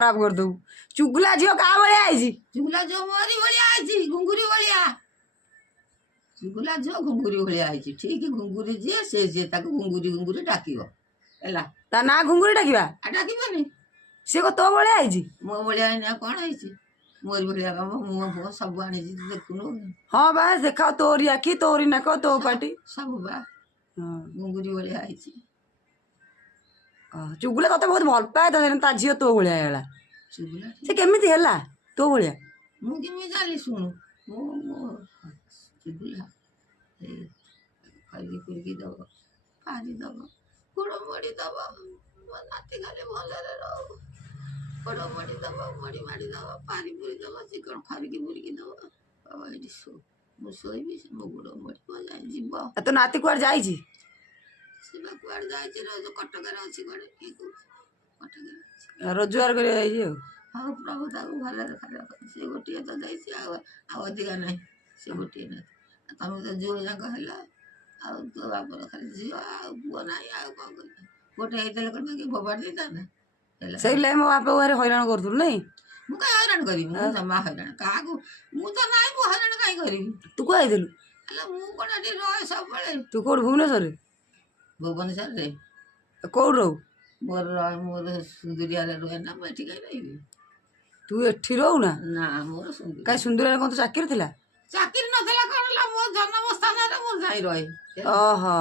खराब कर दू चुगला झील का भाया आई चुगला झील मोरी भाया आई घुंगुरी भाया चुगला झील घुंगुरी भाया आई ठीक घुंगुरी जी से घुंगुरी घुंगुरी डाक ता ना घुंगुरी डाकिबा डाकबनी सी को तो भाया आई मो भाया कौन है मोरी भाया काम मुह फुह सब आनी देखुनु हाँ बा देखा तोरी आखि तोरी नाक तो पाटी सब बा घुंगुरी भाया आई चुगला तते बहुत भल पाए तो झील तो भाया चुगला से केमिति हैला तो भाया मु केमि जाली सुनु मो चुगला खाली कुरकी दब पानी दब गुड़ मड़ी दब मो नाती खाली भलरे रहो गुड़ मड़ी दब मड़ी माड़ी दब पानी पूरी दब चिकन खारिकी बुरिकी दब बाबा एटी सो मु सोईबी मो गुड़ मड़ी मो जाई जीव तो नाती कुआर जाई सीबा कुआर जाई रोज कटकरे अछि गडे की कटकरे रोजगार कर जाई हाँ प्रभु ताकू भलरे खाली से गोटे तो जाइए अधिका ना से गोटे ना तुम तो झील जाक है तो बापर खाली झील पुओ ना कौन कर गोटे होते कौन फोपाड़ देता ना से मो बाप घरे हैरान करूँ नहीं मुझे हैरान करी जमा हैरान क्या मुझे ना हैरान कहीं करी तू कह आइलु मुझे रहे सब तू कौट भुवनेश्वर भुवनेश्वर कौट रो मोर मोर सुंदरिया रहे ना मैं ठीक रही तू एठी रहू ना ना मोर सुंदर कहीं सुंदर कौन तो चाकरी थिला चाकरी नथिला कौन मो जन्म स्थान रे मो जाई रहे ओहो